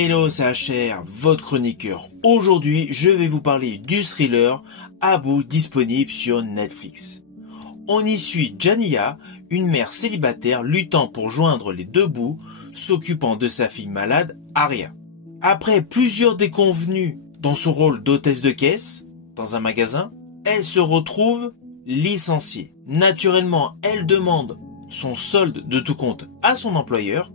Hello, c'est HR, votre chroniqueur. Aujourd'hui, je vais vous parler du thriller Abu disponible sur Netflix. On y suit Jania, une mère célibataire luttant pour joindre les deux bouts, s'occupant de sa fille malade, Aria. Après plusieurs déconvenues dans son rôle d'hôtesse de caisse, dans un magasin, elle se retrouve licenciée. Naturellement, elle demande son solde de tout compte à son employeur.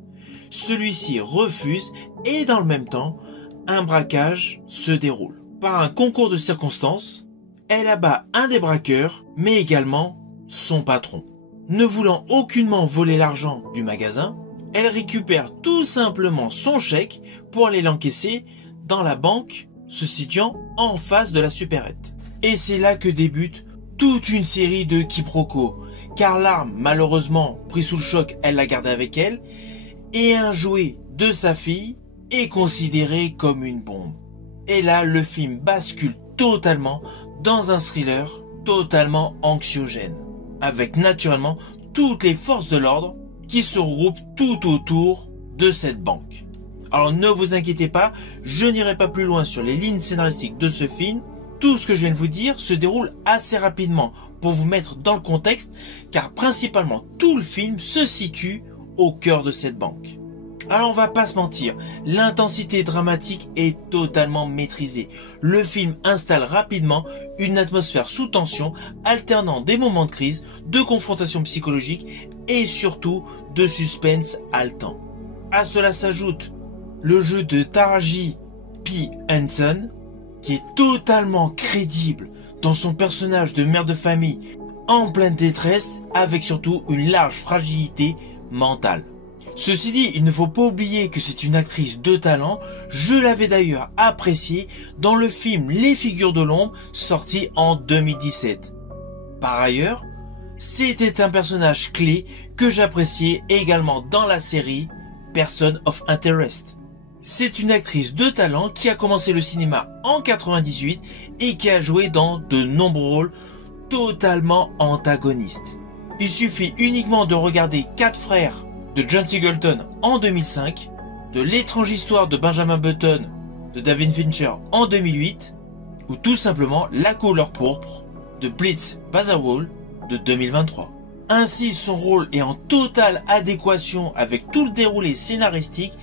Celui-ci refuse et dans le même temps, un braquage se déroule. Par un concours de circonstances, elle abat un des braqueurs, mais également son patron. Ne voulant aucunement voler l'argent du magasin, elle récupère tout simplement son chèque pour aller l'encaisser dans la banque se situant en face de la supérette. Et c'est là que débute toute une série de quiproquos, car l'arme, malheureusement, pris sous le choc, elle l'a gardée avec elle, et un jouet de sa fille est considéré comme une bombe. Et là, le film bascule totalement dans un thriller totalement anxiogène, avec naturellement toutes les forces de l'ordre qui se regroupent tout autour de cette banque. Alors ne vous inquiétez pas, je n'irai pas plus loin sur les lignes scénaristiques de ce film. Tout ce que je viens de vous dire se déroule assez rapidement pour vous mettre dans le contexte, car principalement tout le film se situe au cœur de cette banque. Alors on va pas se mentir, l'intensité dramatique est totalement maîtrisée. Le film installe rapidement une atmosphère sous tension, alternant des moments de crise, de confrontation psychologique et surtout de suspense haletant. À cela s'ajoute le jeu de Taraji P. Henson, qui est totalement crédible dans son personnage de mère de famille en pleine détresse, avec surtout une large fragilité mentale. Ceci dit, il ne faut pas oublier que c'est une actrice de talent. Je l'avais d'ailleurs appréciée dans le film Les Figures de l'ombre, sorti en 2017. Par ailleurs, c'était un personnage clé que j'appréciais également dans la série Person of Interest. C'est une actrice de talent qui a commencé le cinéma en 98 et qui a joué dans de nombreux rôles totalement antagonistes. Il suffit uniquement de regarder 4 frères de John Singleton en 2005, de L'étrange histoire de Benjamin Button de David Fincher en 2008, ou tout simplement La couleur pourpre de Blitz Bazawule de 2023. Ainsi, son rôle est en totale adéquation avec tout le déroulé scénaristique,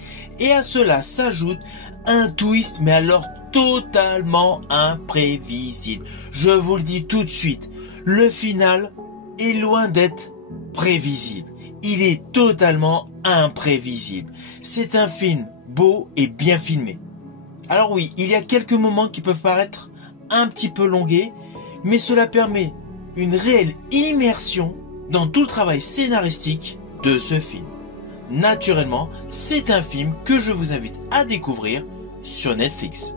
et à cela s'ajoute un twist, mais alors totalement imprévisible. Je vous le dis tout de suite, le final est loin d'être prévisible. Il est totalement imprévisible. C'est un film beau et bien filmé. Alors oui, il y a quelques moments qui peuvent paraître un petit peu longués, mais cela permet une réelle immersion dans tout le travail scénaristique de ce film. Naturellement, c'est un film que je vous invite à découvrir sur Netflix.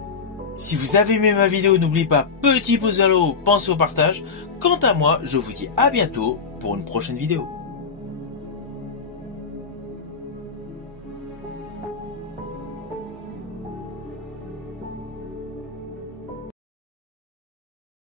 Si vous avez aimé ma vidéo, n'oubliez pas, petit pouce vers le haut, pensez au partage. Quant à moi, je vous dis à bientôt pour une prochaine vidéo.